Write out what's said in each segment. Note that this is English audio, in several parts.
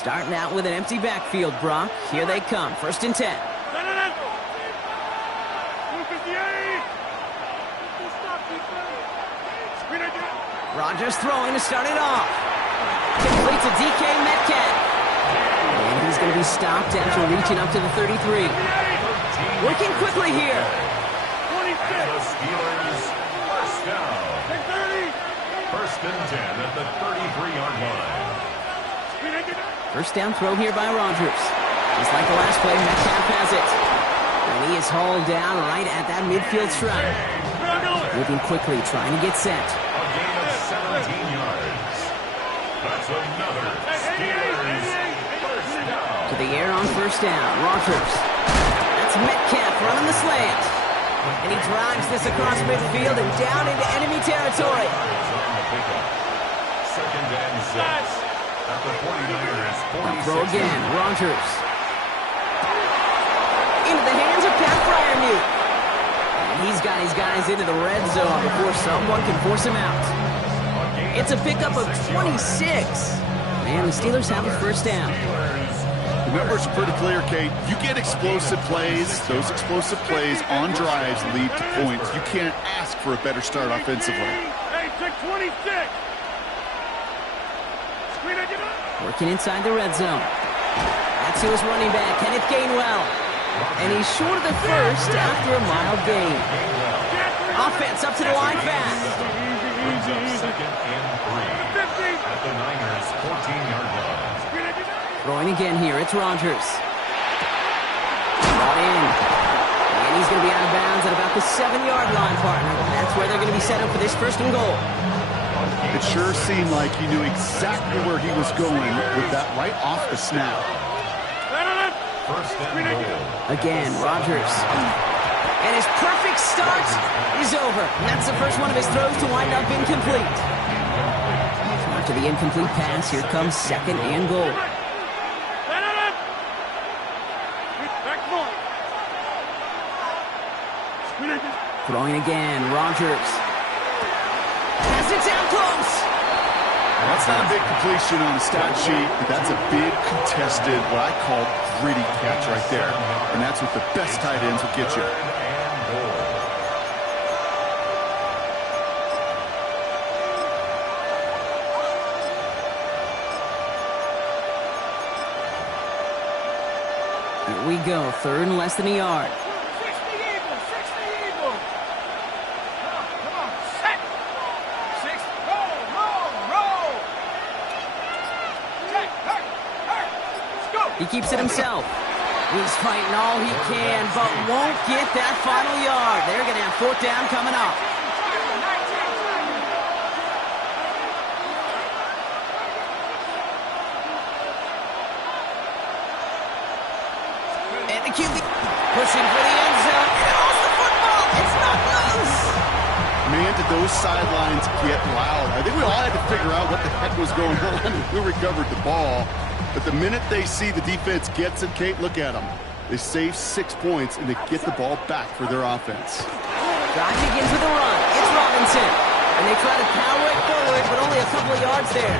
Starting out with an empty backfield, Brock. Here they come. 1st and 10. Rodgers throwing to start it off. Complete to DK Metcalf. And he's going to be stopped after reaching up to the 33. Working quickly here. The Steelers, first down. 1st and 10 at the 33-yard line. First down throw here by Rodgers. Just like the last play, Metcalf has it. And he is hauled down right at that midfield stripe. Moving quickly, trying to get set. A gain of 17 yards. That's another Steelers first down. To the air on 1st down. Rodgers. That's Metcalf running the slant. And he drives this across midfield and down into enemy territory. 2nd and 6. At the 49ers, 46. Throw again. Rodgers. Into the hands of Pat Fryermuth. And he's got his guys into the red zone before someone can force him out. It's a pickup of 26. And the Steelers have a 1st down. The numbers are pretty clear, Kate. You get explosive plays. Those explosive plays on drives lead to points. You can't ask for a better start offensively. Hey, check 26. Working inside the red zone. That's who is running back, Kenneth Gainwell. And he's short of the 1st after a mild gain. Offense up to the line fast. Brings up 2nd and 3 at the Niners' 14-yard line. Throwing again here, it's Rodgers. Brought in. And he's going to be out of bounds at about the 7-yard line, partner. That's where they're going to be set up for this 1st and goal. It sure seemed like he knew exactly where he was going with that right off the snap. 1st and goal. Again, Rodgers. And his perfect start is over. And that's the first one of his throws to wind up incomplete. So after the incomplete pass, here comes 2nd and goal. Throwing again, Rodgers. Pass it down close. That's not a big completion on the stat sheet, but that's a big contested, what I call gritty catch right there. And that's what the best tight ends will get you. Here we go, 3rd and less than a yard. He keeps it himself. He's fighting all he can, but won't get that final yard. They're going to have 4th down coming up. And the QB pushing for the end zone. And it lost the football. It's not loose. Man, did those sidelines get loud. I think we all had to figure out what the heck was going on. Who recovered the ball? But the minute they see the defense gets it, Kate, look at them. They save 6 points, and they get the ball back for their offense. Drive begins with a run. It's Robinson. And they try to power it forward, but only a couple of yards there.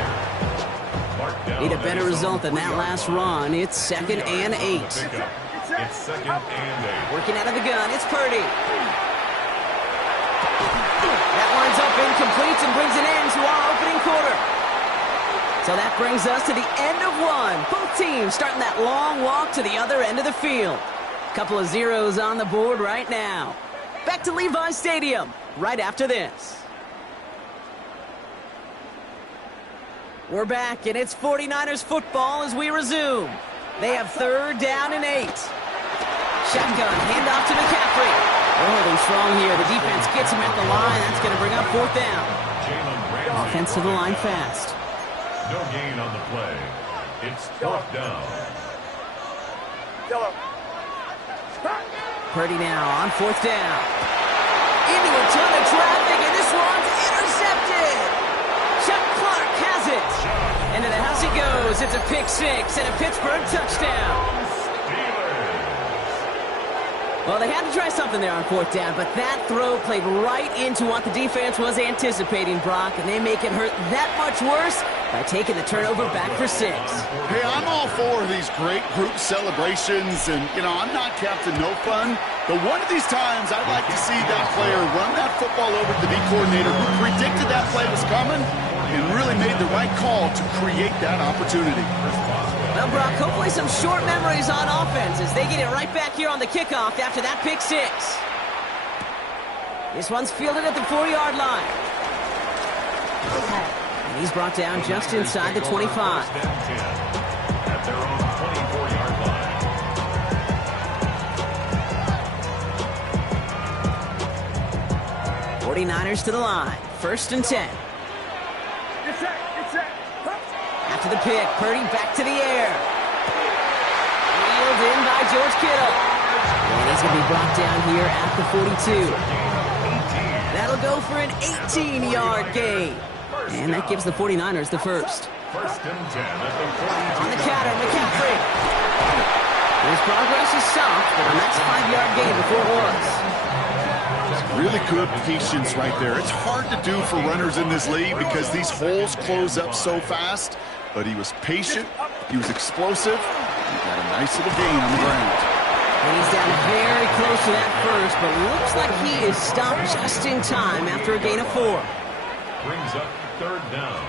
Need a better result than that last run. It's 2nd and 8. It's 2nd and 8. Working out of the gun. It's Purdy. That winds up incomplete and brings an end to our opening quarter. So that brings us to the end of one. Both teams starting that long walk to the other end of the field. Couple of zeros on the board right now. Back to Levi's Stadium right after this. We're back, and it's 49ers football as we resume. They have 3rd down and 8. Shotgun, handoff to McCaffrey. They're holding strong here. The defense gets him at the line. That's going to bring up 4th down. Offense to the line fast. No gain on the play. It's 4th down. Purdy now on 4th down. Into a ton of traffic, and this one's intercepted. Chuck Clark has it. Into the house he goes. It's a pick 6 and a Pittsburgh touchdown. Well, they had to try something there on 4th down, but that throw played right into what the defense was anticipating, Brock, and they make it hurt that much worse by taking the turnover back for 6. Hey, I'm all for these great group celebrations, and, you know, I'm not Captain No Fun, but one of these times I'd like to see that player run that football over to the D coordinator who predicted that play was coming and really made the right call to create that opportunity. Well, Brock, hopefully some short memories on offense as they get it right back here on the kickoff after that pick 6. This one's fielded at the 4-yard line. And he's brought down just inside the 25. At their own 24-yard line. 49ers to the line. 1st and 10. After the pick, Purdy back to the air. Wheeled in by George Kittle. And he's going to be brought down here at the 42. That'll go for an 18-yard gain. And that gives the 49ers the first. 1st and 10 at the 42. On the counter, McCaffrey. His progress is soft, but a nice 5-yard gain before it was. Really good patience right there. It's hard to do for runners in this league because these holes close up so fast. But he was patient, he was explosive, he got a nice little gain on the ground. And he's down very close to that first, but looks like he is stopped just in time after a gain of 4. Brings up 3rd down.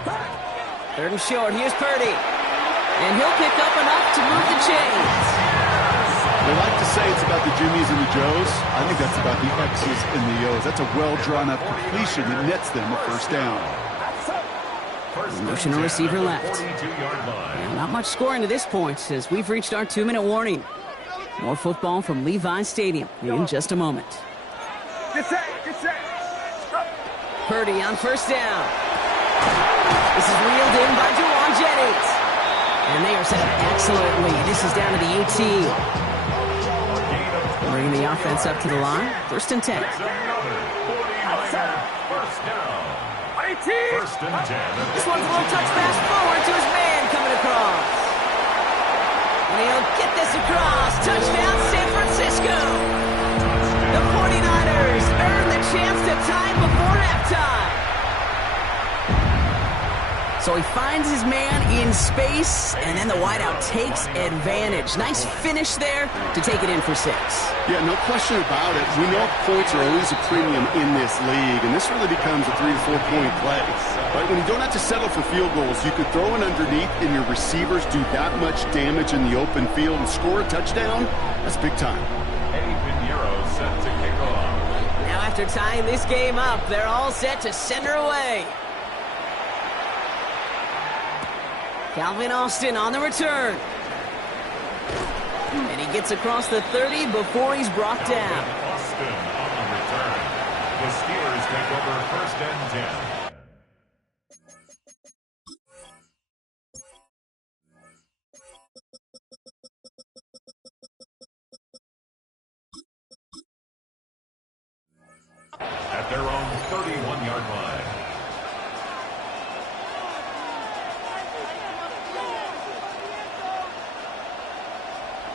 3rd and short, here's Purdy. And he'll pick up enough to move the chains. They like to say it's about the Jimmies and the Joes. I think that's about the X's and the O's. That's a well-drawn-up completion that nets them a 1st down. Motion to receiver left. And not much scoring to this point as we've reached our 2-minute warning. More football from Levi's Stadium in just a moment. Purdy on 1st down. This is reeled in by Juwan Jennings. And they are set up excellently. This is down to the 18. Bringing the offense up to the line. 1st and 10. First and 10. This one's a little touch pass forward to his man coming across. And he'll get this across. Touchdown, San Francisco. The 49ers earn the chance to tie before halftime. So he finds his man in space, and then the wideout takes advantage. Nice finish there to take it in for 6. Yeah, no question about it. We know points are always a premium in this league, and this really becomes a 3 to 4 point play. Right? When you don't have to settle for field goals, you could throw it underneath, and your receivers do that much damage in the open field and score a touchdown. That's big time. Eddie Pinheiro set to kick off. Now after tying this game up, they're all set to send her away. Calvin Austin on the return. And he gets across the 30 before he's brought down. Austin on the return. The Steelers take over 1st and 10. At their own 31-yard line.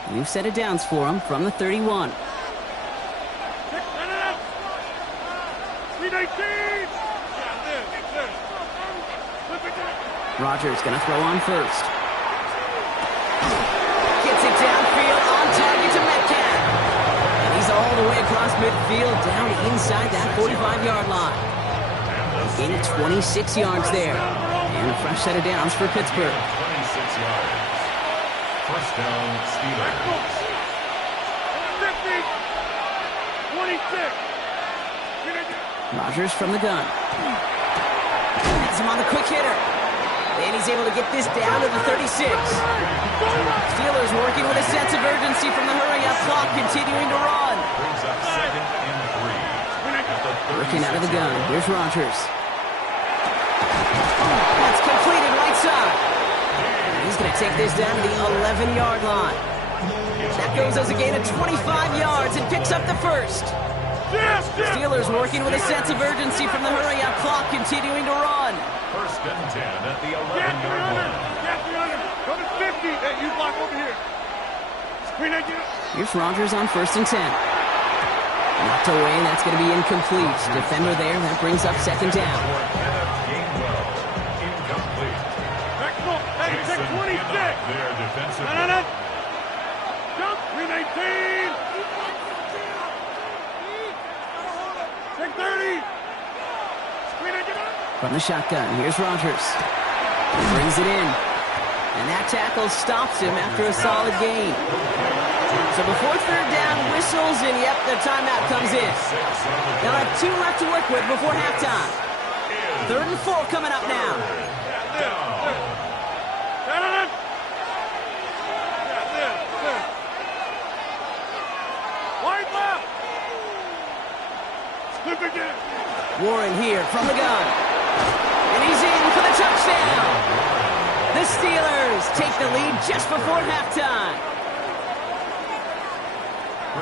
New set of downs for him from the 31. Rodgers going to throw on 1st. Gets it downfield on target to Metcalf. And he's all the way across midfield down inside that 45-yard line. Gain of 26 yards there. And a fresh set of downs for Pittsburgh. 26 yards. 1st down, Steelers. 50, 26. Rodgers from the gun. Has him on the quick hitter. And he's able to get this down to the 36. Steelers working with a sense of urgency from the hurry-up clock, continuing to run. Brings up 2nd and 3. Working out of the gun. Here's Rodgers. That's completed right side. He's going to take this down to the 11-yard line. That goes as a gain of 25 yards and picks up the first. Steelers working with a sense of urgency from the hurry-up clock, continuing to run. 1st and 10 at the 11-yard line. Go to 50. Hey, you block over here. Screen again. Here's Rodgers on 1st and 10. Knocked away, and that's going to be incomplete. Defender there, that brings up second down. Incomplete. Hey, check 26. There defensively. No. Jump, 319. Check 30. From the shotgun, here's Rogers. He brings it in. And that tackle stops him after a solid gain. So before third down whistles, and yep, the timeout comes in. They'll have 2 left to work with before halftime. 3rd and 4 coming up now. Wide left. Slip again. Warren here from the gun. And he's in for the touchdown. The Steelers take the lead just before halftime.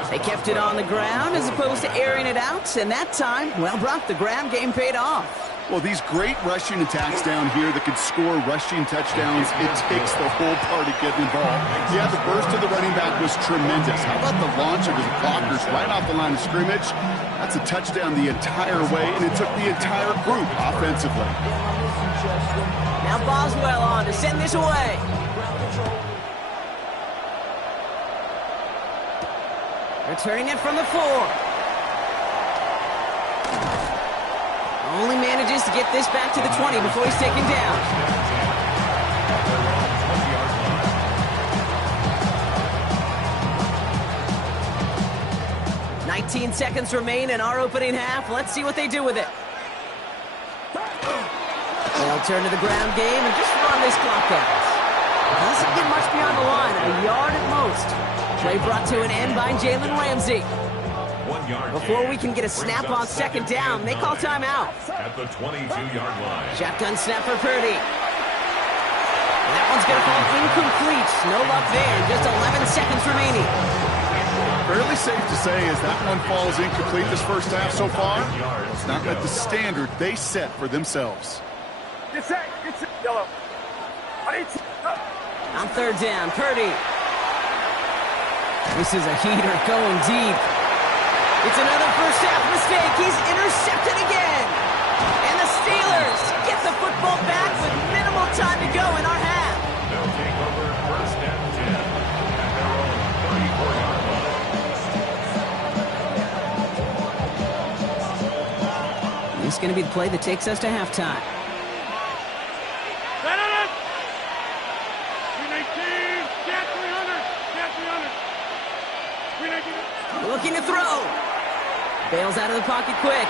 They kept it on the ground as opposed to airing it out, and that time, well, Brock, the ground game paid off. Well, these great rushing attacks down here that can score rushing touchdowns, it takes the whole party getting involved. Yeah, the burst of the running back was tremendous. How about the launch of his blockers right off the line of scrimmage? That's a touchdown the entire way, and it took the entire group offensively. Now Boswell on to send this away. Returning it from the 4. Only manages to get this back to the 20 before he's taken down. "19 seconds remain in our opening half. Let's see what they do with it. They'll turn to the ground game and just run this clock out. Doesn't get much beyond the line, a yard at most. Play brought to an end by Jalen Ramsey. 1 yard. Before we can get a snap on second down, they call timeout. At the 22-yard line. Shotgun snap for Purdy. And that one's going to fall incomplete. No luck there. Just 11 seconds remaining. Fairly safe to say as that one falls incomplete this first half so far, it's not at the standard they set for themselves. Get set. Yellow. On third down, Purdy. This is a heater going deep. It's another first half mistake. He's intercepted again. And the Steelers get the football back with minimal time to go in our half. They'll take over 1st and 10 at their own 34-yard line. This is going to be the play that takes us to halftime. 319. Get 300. Get 300. 319. Looking to throw. Bails out of the pocket quick.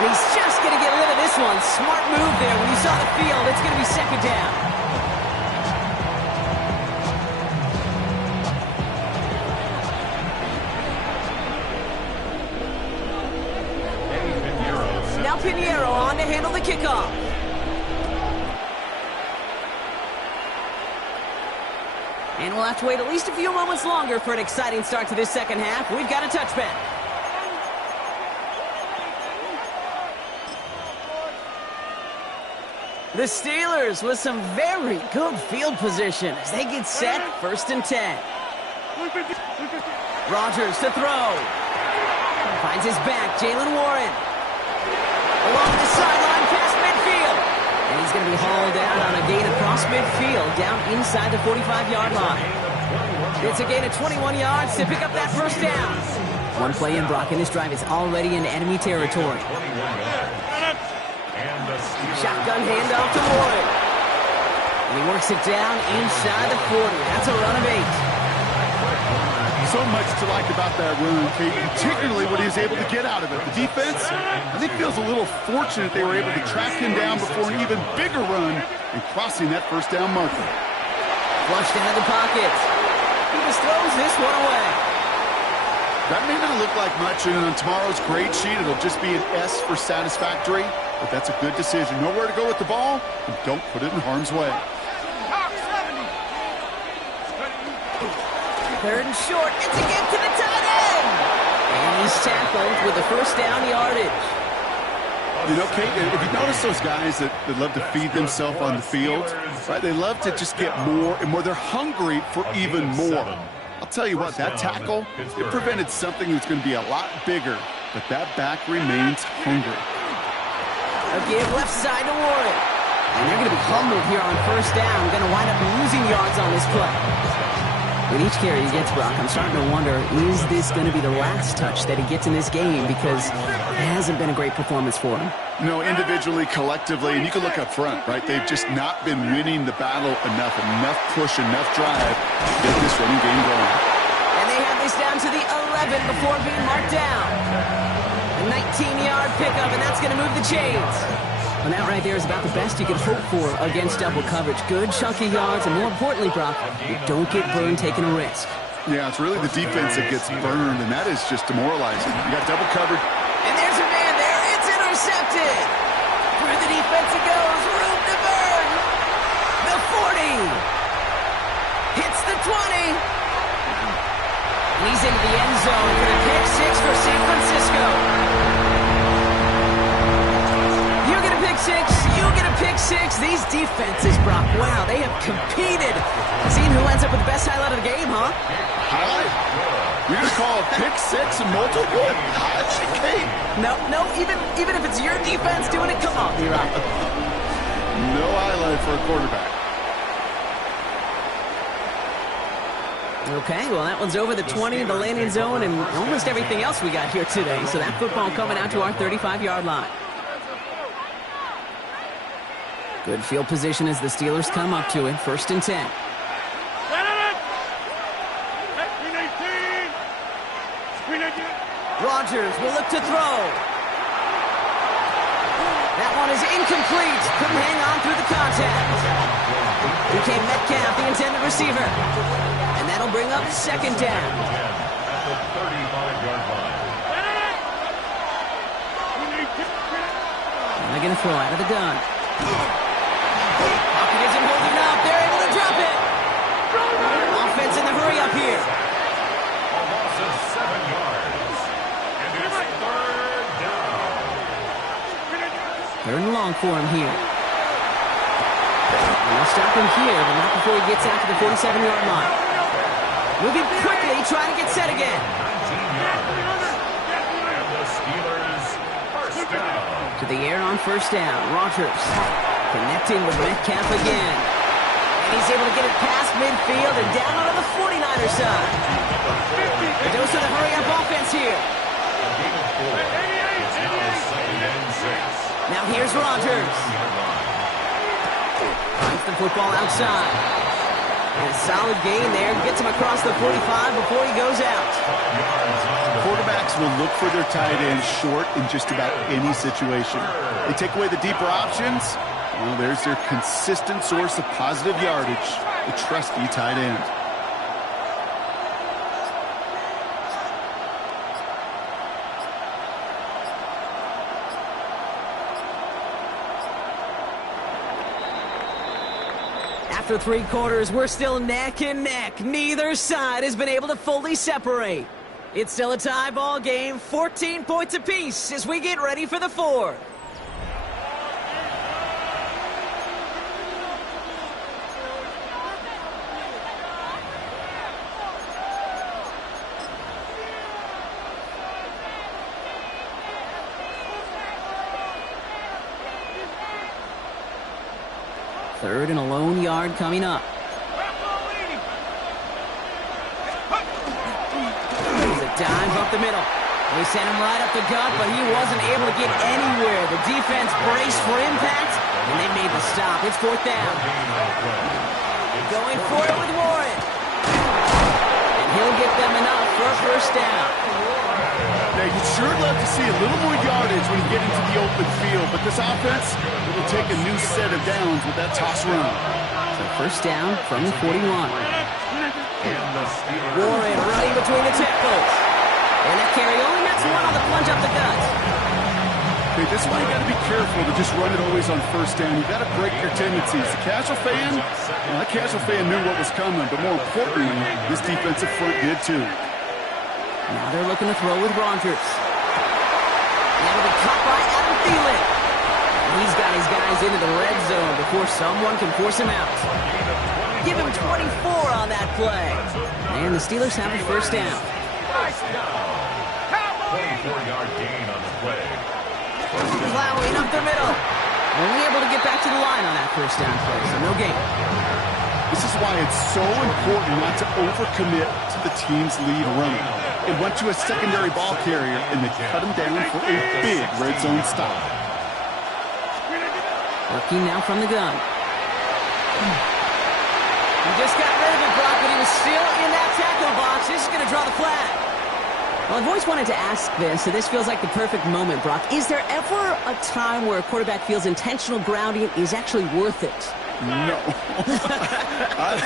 He's just going to get rid of this one. Smart move there. When you saw the field, it's going to be second down. Now Pinheiro on to handle the kickoff. And we'll have to wait at least a few moments longer for an exciting start to this second half. We've got a touchback. The Steelers with some very good field position as they get set, 1st and 10. Rogers to throw. Finds his back, Jalen Warren. Along the sideline past midfield. And he's going to be hauled out on a gain across midfield, down inside the 45-yard line. It's a gain of 21 yards to pick up that first down. One play in, Brock, and this drive is already in enemy territory. Shotgun handoff to Warren. And he works it down inside the 40. That's a run of 8. So much to like about that run, Kate, particularly what he was able to get out of it. The defense, I think, feels a little fortunate they were able to track him down before an even bigger run and crossing that first down marker. Flushed out of the pocket. He just throws this one away. That may not look like much, and on tomorrow's grade sheet, it'll just be an S for satisfactory, but that's a good decision. Know where to go with the ball, and don't put it in harm's way. 3rd and short. It's again to the tight end. And he's tackled with the first down yardage. You know, Kate, if you notice those guys that love to feed themselves on the field, right? They love to just get more and more. They're hungry for even more. I'll tell you what, that tackle, it prevented something that's going to be a lot bigger, but that back remains hungry. A give left side to Warren. And they're going to be humbled here on first down. Going to wind up losing yards on this play. With each carry he gets, Brock, I'm starting to wonder, is this going to be the last touch that he gets in this game? Because it hasn't been a great performance for him. No, individually, collectively, and you can look up front, right? They've just not been winning the battle enough push, enough drive to get this running game going. And they have this down to the 11 before being marked down. A 19-yard pickup, and that's going to move the chains. And that right there is about the best you could hope for against double coverage. Good chunky yards, and more importantly, Brock, you don't get burned taking a risk. Yeah, it's really the defense that gets burned, and that is just demoralizing. You got double covered. And there's a man there. It's intercepted. Through the defense it goes. Room to burn. The 40. Hits the 20. And he's into the end zone for the pick six for San Francisco. You get a pick six. You get a pick six. These defenses, Brock, wow, they have competed. Seeing who ends up with the best highlight of the game, huh? Highlight? You're going to call a pick six and multiple? No, even if it's your defense doing it, come on, D-Rock. No highlight for a quarterback. Okay, well, that one's over the 20, the landing zone, and almost everything else we got here today. So that football coming out to our 35-yard line. Good field position as the Steelers come up to it. 1st and 10. Rodgers will look to throw. That one is incomplete. Couldn't hang on through the contact. Became Metcalf, the intended receiver. And that'll bring up 2nd down. At the 35-yard line. They're going to throw out of the gun. Pocket isn't holding up. They're able to drop it. Offense in the hurry up here. A loss of 7 yards. And it's 3rd down. 3rd and long for him here. And they'll stop him here, but not before he gets out to the 47-yard line. Moving quickly, trying to get set again. 19 yards. And the Steelers first down. To the air on 1st down. Rodgers connecting with Metcalf again. And he's able to get it past midfield and down onto the 49er side. A dose of the hurry-up offense here. A gain of 4. It's now 2nd and 6. Now here's Rodgers. Finds the football outside. And a solid gain there. Gets him across the 45 before he goes out. Quarterbacks will look for their tight ends short in just about any situation. They take away the deeper options. Well, there's their consistent source of positive yardage, the trusty tight end. After 3 quarters, we're still neck and neck. Neither side has been able to fully separate. It's still a tie ball game, 14 points apiece as we get ready for the 4th. Third and a lone yard coming up. He's a dive up the middle. They sent him right up the gut, but he wasn't able to get anywhere. The defense braced for impact, and they made the stop. It's 4th down. Going for it with Warren. And he'll get them enough for a 1st down. Now, you'd sure love to see a little more yardage when you get into the open field, but this offense, it'll take a new set of downs with that toss run. So 1st down from the 41. Warren running between the tackles. And that carry only gets one on the plunge up the gut. Okay, this is why you got to be careful to just run it always on 1st down. You got to break your tendencies. The casual fan, well, that casual fan knew what was coming, but more importantly, this defensive front did too. Now they're looking to throw with Rodgers. That'll be caught by Adam Thielen. And he's got his guys into the red zone before someone can force him out. Give him 24 on that play. And the Steelers have a first down. 24-yard gain on the play. Plowing up the middle. Only able to get back to the line on that first down play, so no gain. This is why it's so important not to overcommit to the team's lead run. It went to a secondary ball carrier, and they cut him down for a big red zone stop. Working now from the gun. He just got rid of it, Brock, but he was still in that tackle box. This is going to draw the flag. Well, I've always wanted to ask this, so this feels like the perfect moment, Brock. Is there ever a time where a quarterback feels intentional grounding is actually worth it? No. I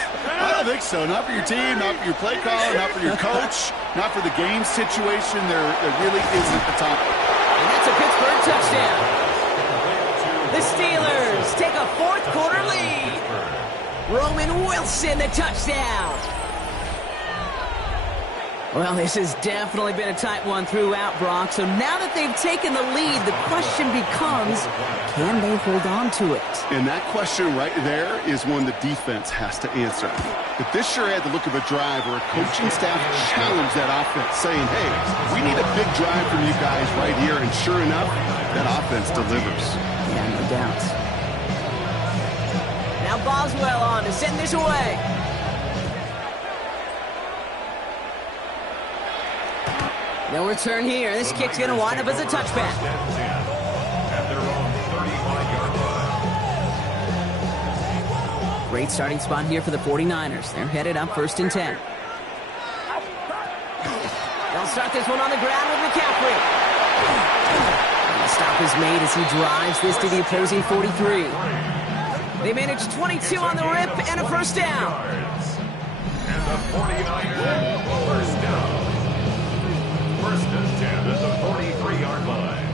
don't think so. Not for your team, not for your play caller, not for your coach, not for the game situation. There really isn't a time. And that's a Pittsburgh touchdown. The Steelers take a fourth quarter lead. Roman Wilson, the touchdown. Well, this has definitely been a tight one throughout, Brock. So now that they've taken the lead, the question becomes, can they hold on to it? And that question right there is one the defense has to answer. But this sure had the look of a drive where a coaching staff challenged that offense, saying, hey, we need a big drive from you guys right here. And sure enough, that offense delivers. Yeah, no doubt. Now Boswell on to send this away. No return here. This kick's going to wind up as a touchback. At their own 35-yard line. Great starting spot here for the 49ers. They're headed up 1st and 10. They'll start this one on the ground with McCaffrey. And the stop is made as he drives this to the opposing 43. They manage 22 on the rip and a first down. And the 49ers first down. 1st and 10 at the 43-yard line.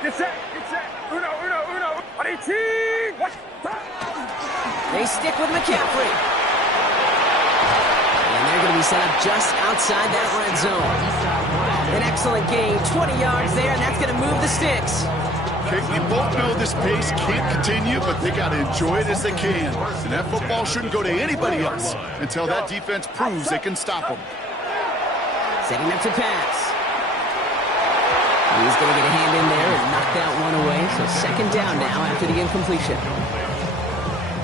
Get set. Uno. They stick with McCaffrey. And they're going to be set up just outside that red zone. An excellent gain, 20 yards there, and that's going to move the sticks. Okay, we both know this pace can't continue, but they got to enjoy it as they can. And that football shouldn't go to anybody else until that defense proves they can stop them. Setting up to pass. He's going to get a hand in there and knock that one away. So 2nd down now after the incompletion.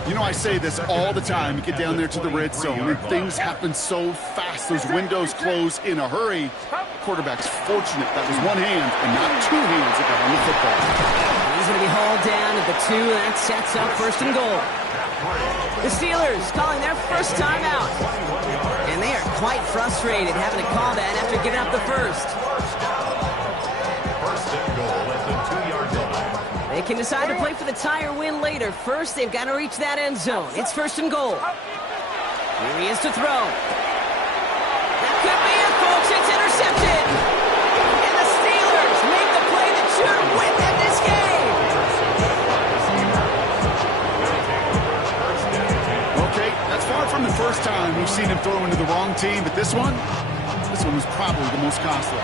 You know, I say this all the time. You get down there to the red zone, and things happen so fast. Those windows close in a hurry. Quarterback's fortunate that was one hand and not two hands that got on the football. He's going to be hauled down at the 2, and that sets up 1st and goal. The Steelers calling their first timeout. And they are quite frustrated having to call that after giving up the first. 1st and goal at the 2-yard line. They can decide to play for the tie or win later. First, they've got to reach that end zone. It's 1st and goal. Here he is to throw. That could be it, folks. It's intercepted. And the Steelers make the play that should win them this game. Okay, that's far from the first time we've seen him throw into the wrong team, but this one was probably the most costly.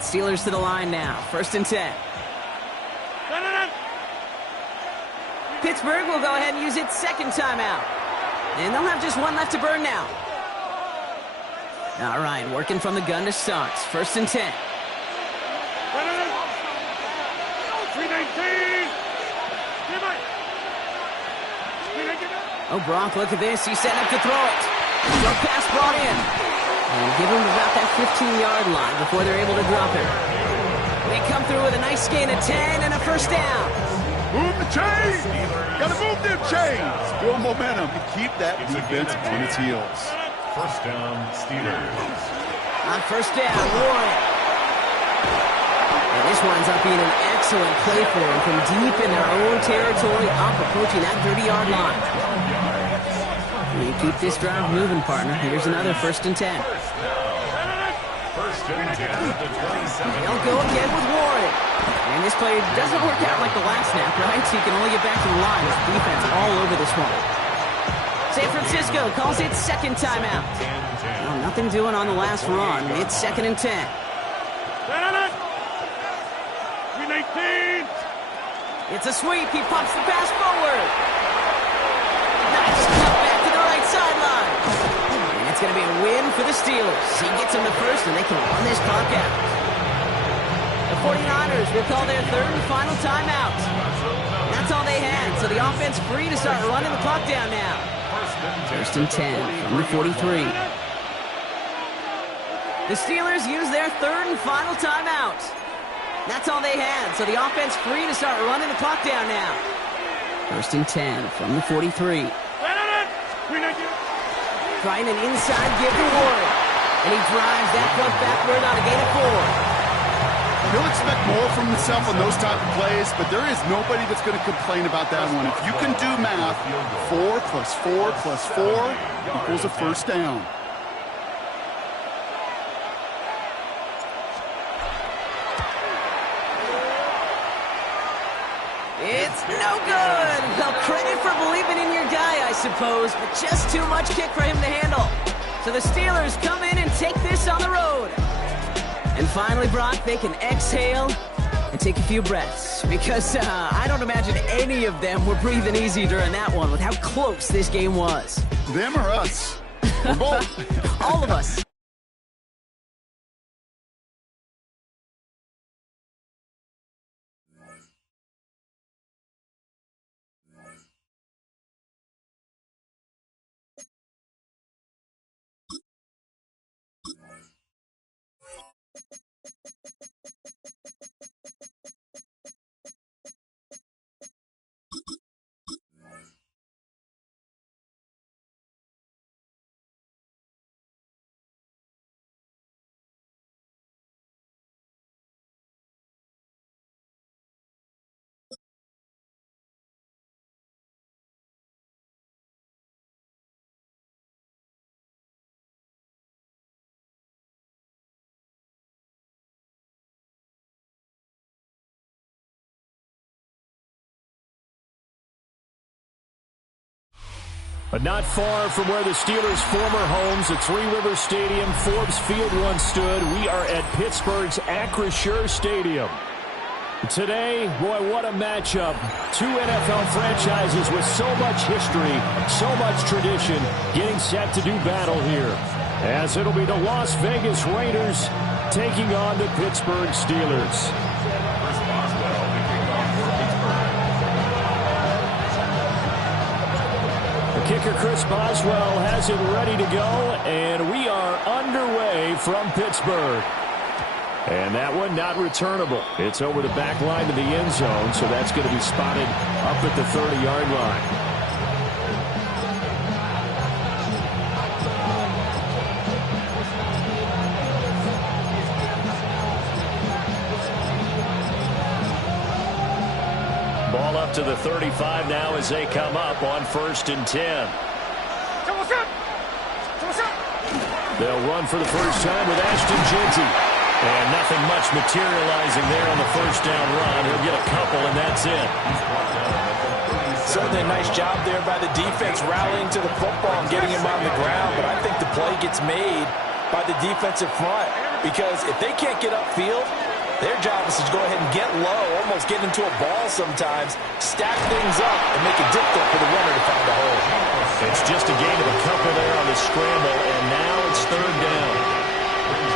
Steelers to the line now. 1st and 10. Pittsburgh will go ahead and use its 2nd timeout. And they'll have just one left to burn now. All right, working from the gun to start. 1st and 10. 319. Oh, Brock, look at this. He's setting up to throw it. Throw pass brought in. And give him about that 15-yard line before they're able to drop him. They come through with a nice gain of 10 and a first down. Move the chains! Gotta move them chains! Build momentum and keep that defense on its heels. 1st down, Steelers. On 1st down, Warren. And this winds up being an excellent play for him from deep in their own territory, up approaching that 30-yard line. You keep this drive moving, partner. Here's another 1st and 10. 1st and 10 at the 27. They'll go again with Warren. And this play doesn't work out like the last snap, right? So you can only get back to the line with the defense all over this one. San Francisco calls it second timeout. Well, nothing doing on the last run. It's 2nd and 10. It's a sweep. He pumps the pass forward. Nice cut back to the right sideline. And it's going to be a win for the Steelers. He gets them the first, and they can run this clock out. The 49ers will call their third and final timeout. That's all they had, so the offense free to start running the clock down now. 1st and 10 from the 43. The Steelers use their third and final timeout. That's all they had, so the offense free to start running the clock down now. 1st and 10 from the 43. Trying an inside give to Ward. And he drives that punt backward on a gain of 4. He'll expect more from himself on those type of plays, but there is nobody that's going to complain about that one. If you can do math, 4 plus 4 plus 4 equals a first down. It's no good. Well, credit for believing in your guy, I suppose, but just too much kick for him to handle. So the Steelers come in and take this on the road. And finally, Brock, they can exhale and take a few breaths. Because I don't imagine any of them were breathing easy during that one with how close this game was. Them or us? We're both. All of us. But not far from where the Steelers' former homes at Three Rivers Stadium, Forbes Field once stood, we are at Pittsburgh's Acrisure Stadium. Today, boy, what a matchup. Two NFL franchises with so much history, so much tradition, getting set to do battle here. As it'll be the Las Vegas Raiders taking on the Pittsburgh Steelers. Kicker Chris Boswell has it ready to go, and we are underway from Pittsburgh. And that one not returnable. It's over the back line to the end zone, so that's going to be spotted up at the 30-yard line. Ball up to the 35 now as they come up on 1st and 10. They'll run for the first time with Ashton Jeanty. And nothing much materializing there on the first down run. He'll get a couple, and that's it. Certainly a nice job there by the defense rallying to the football and getting him on the ground. But I think the play gets made by the defensive front. Because if they can't get upfield, their job is to go ahead and get low, almost get into a ball sometimes, stack things up, and make it difficult for the runner to find a hole. It's just a gain of a couple there on the scramble, and now it's 3rd down.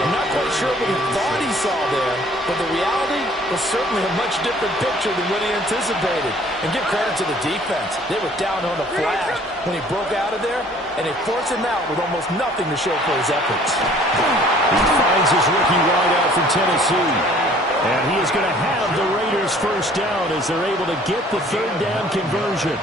I'm not quite sure what he thought he saw there, but the reality was certainly a much different picture than what he anticipated. And give credit to the defense. They were down on the flash when he broke out of there, and they forced him out with almost nothing to show for his efforts. He finds his rookie wideout from Tennessee. And he is going to have the Raiders first down as they're able to get the 3rd down conversion.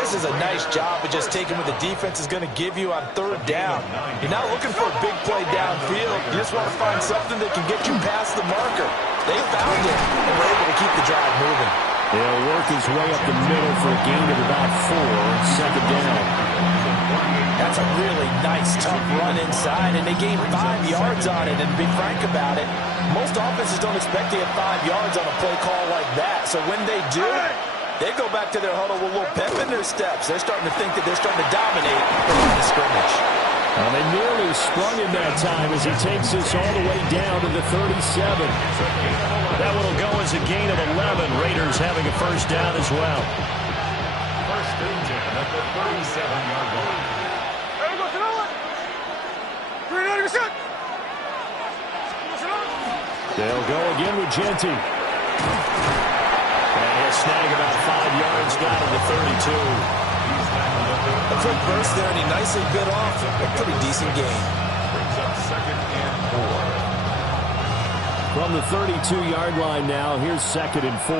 This is a nice job of just taking what the defense is going to give you on 3rd down. You're not looking for a big play downfield. You just want to find something that can get you past the marker. They found it, and were able to keep the drive moving. He'll work his way up the middle for a gain of about 4. Second down. That's a really nice, tough run inside, and they gained 5 yards on it. And to be frank about it, most offenses don't expect to get 5 yards on a play call like that. So when they do, they go back to their huddle with a little pep in their steps. They're starting to think that they're starting to dominate the line of scrimmage. Well, they nearly sprung him that time as he takes this all the way down to the 37. That one will go as a gain of 11. Raiders having a first down as well. First and 10 at the 37-yard line. They'll go again with Genty. And he'll snag about 5 yards down to the 32. A quick burst there, and he nicely bit off a pretty decent gain. Brings up second and 4. From the 32-yard line now, here's second and 4.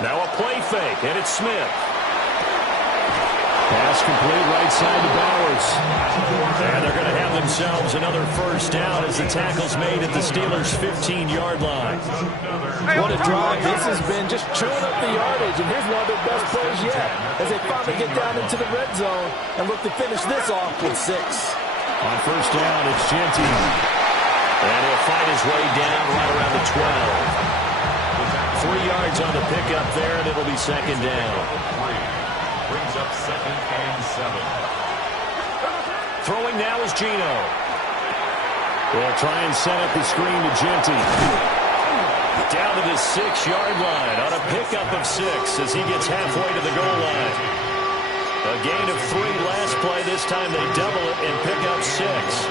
Now a play fake, and it's Smith. Pass complete right side to Bowers. And they're going to have themselves another first down as the tackle's made at the Steelers' 15-yard line. What a drive this has been, just chewing up the yardage. And here's one of their best plays yet as they finally get down into the red zone and look to finish this off with 6. On first down, it's Genty. And he'll find his way down right around the 12. 3 yards on the pickup there, and it'll be second down. Brings up second and 7. Throwing now is Gino. They'll try and set up the screen to Genty. Down to the 6-yard line on a pickup of 6 as he gets halfway to the goal line. A gain of 3 last play. This time they double it and pick up 6.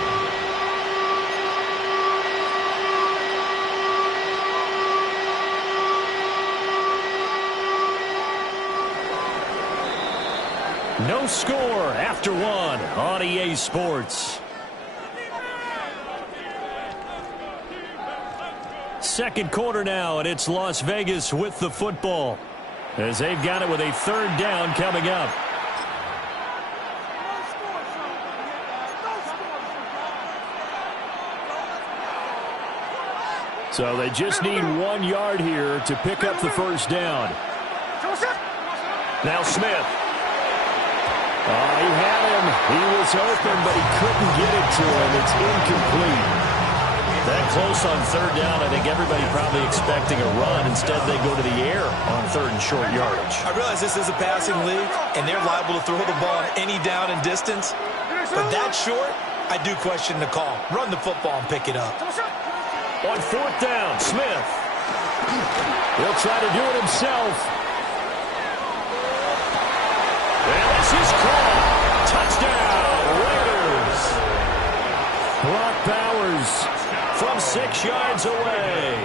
No score after 1 on EA Sports. Second quarter now, and it's Las Vegas with the football as they've got it with a third down coming up. So they just need 1 yard here to pick up the first down. Now Smith. Oh, he had him. He was open, but he couldn't get it to him. It's incomplete. That close on third down, I think everybody probably expecting a run. Instead, they go to the air on third and short yardage. I realize this is a passing league, and they're liable to throw the ball on any down and distance. But that short, I do question the call. Run the football and pick it up. On fourth down, Smith. He'll try to do it himself. And this is caught. Touchdown, Raiders. Brock Bowers from 6 yards away.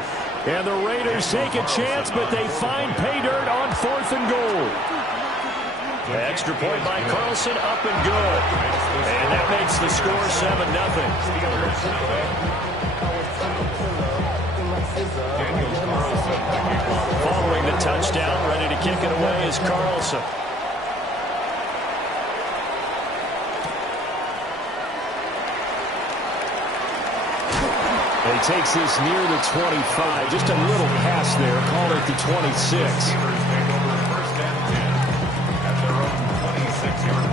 And the Raiders take a chance, but they find pay dirt on 4th and goal. Extra point by Carlson, up and good. And that makes the score 7-0. Following the touchdown, ready to kick it away is Carlson. He takes this near the 25. Just a little pass there. Call it the 26. First and 10 at their own 26-yard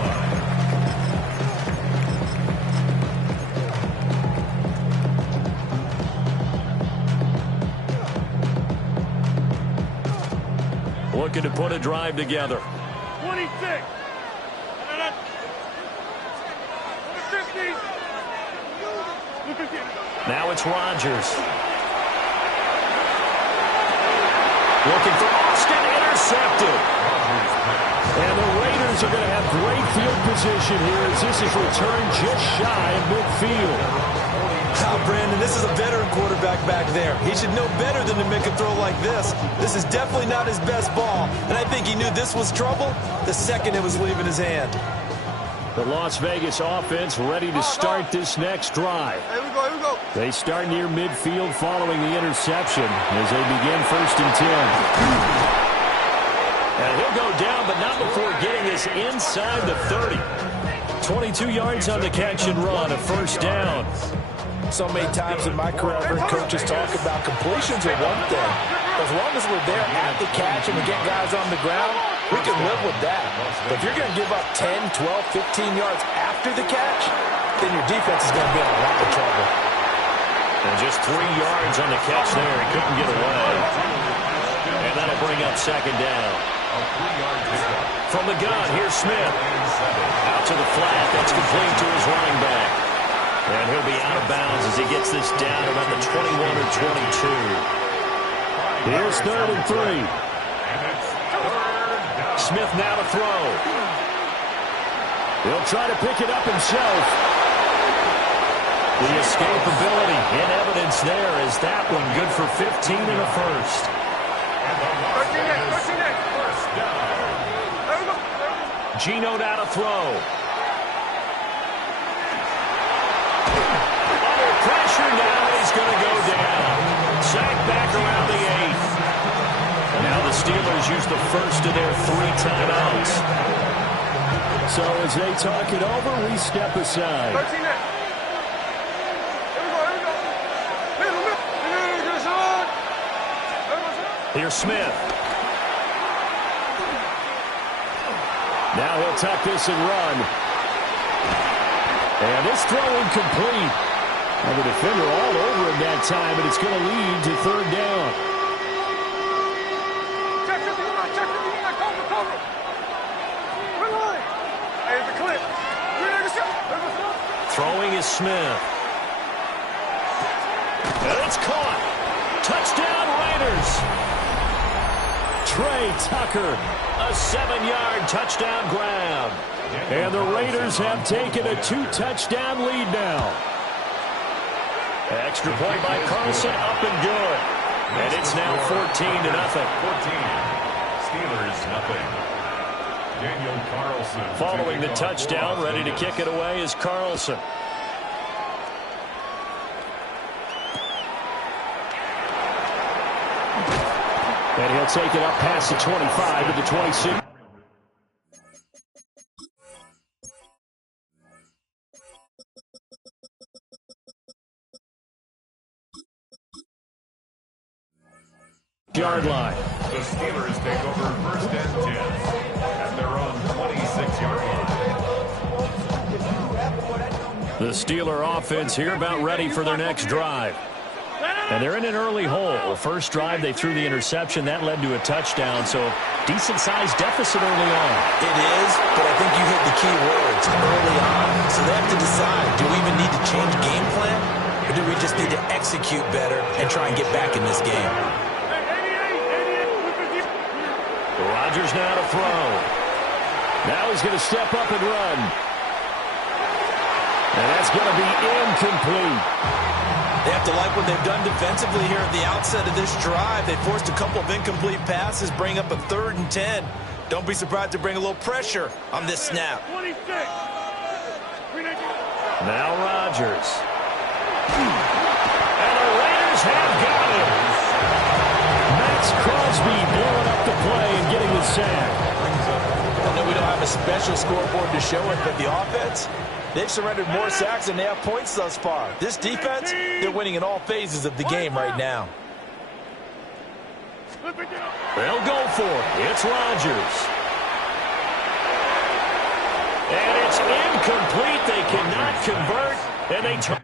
line. Looking to put a drive together. 26. Now it's Rodgers. Looking for Austin, intercepted. And the Raiders are going to have great field position here as this is returned just shy of midfield. Now, Brandon, this is a veteran quarterback back there. He should know better than to make a throw like this. This is definitely not his best ball. And I think he knew this was trouble the second it was leaving his hand. The Las Vegas offense ready to start this next drive. Here we go. They start near midfield following the interception as they begin 1st and 10. And he'll go down, but not before getting this inside the 30. 22 yards on the catch and run, a first down. So many times in my career, I've heard coaches talk about completions are one thing. As long as we're there at the catch and we get guys on the ground, we can live with that. But if you're going to give up 10, 12, 15 yards after the catch, then your defense is going to be in a lot of trouble. And just 3 yards on the catch there. He couldn't get away. And that'll bring up second down. From the gun, here's Smith. Out to the flat. That's complete to his running back. And he'll be out of bounds as he gets this down about the 21 or 22. Here's 3rd and 3. Smith now to throw. He'll try to pick it up himself. The escapability in evidence there is that one good for 15 in the first. Gino now to throw. Under pressure now, he's going to go down. Sacked back around the 8th. Now the Steelers use the first of their 3 timeouts. So as they talk it over, we step aside. Here's Smith. Now he'll tuck this and run. And this throw incomplete. And the defender all over him that time, but it's going to lead to 3rd down. Throwing is Smith. And it's caught. Touchdown Raiders. Trey Tucker, a 7-yard touchdown grab. And the Raiders have taken a 2-touchdown lead now. Extra point by Carlson, up and good. And it's now 14-0. 14. Steelers, nothing. Daniel Carlson. Following the touchdown, ready to kick it away is Carlson. And he'll take it up past the 25 to the 26. Yard line. The Steelers take over 1st and 10 at their own 26-yard line. The Steeler offense here about ready for their next drive. And they're in an early hole. First drive, they threw the interception. That led to a touchdown, so decent-sized deficit early on. It is, but I think you hit the key words early on. So they have to decide, do we even need to change game plan, or do we just need to execute better and try and get back in this game? Rodgers now to throw. Now he's going to step up and run. And that's going to be incomplete. They have to like what they've done defensively here at the outset of this drive. They forced a couple of incomplete passes, bring up a 3rd and 10. Don't be surprised to bring a little pressure on this snap. Now Rodgers. And the Raiders have got him. Max Crosby blowing up the play and getting the sack. I know we don't have a special scoreboard to show it, but the offense, they've surrendered more sacks than they have points thus far. This defense, they're winning in all phases of the game right now. They'll go for it. It's Rodgers. And it's incomplete. They cannot convert, and they turn.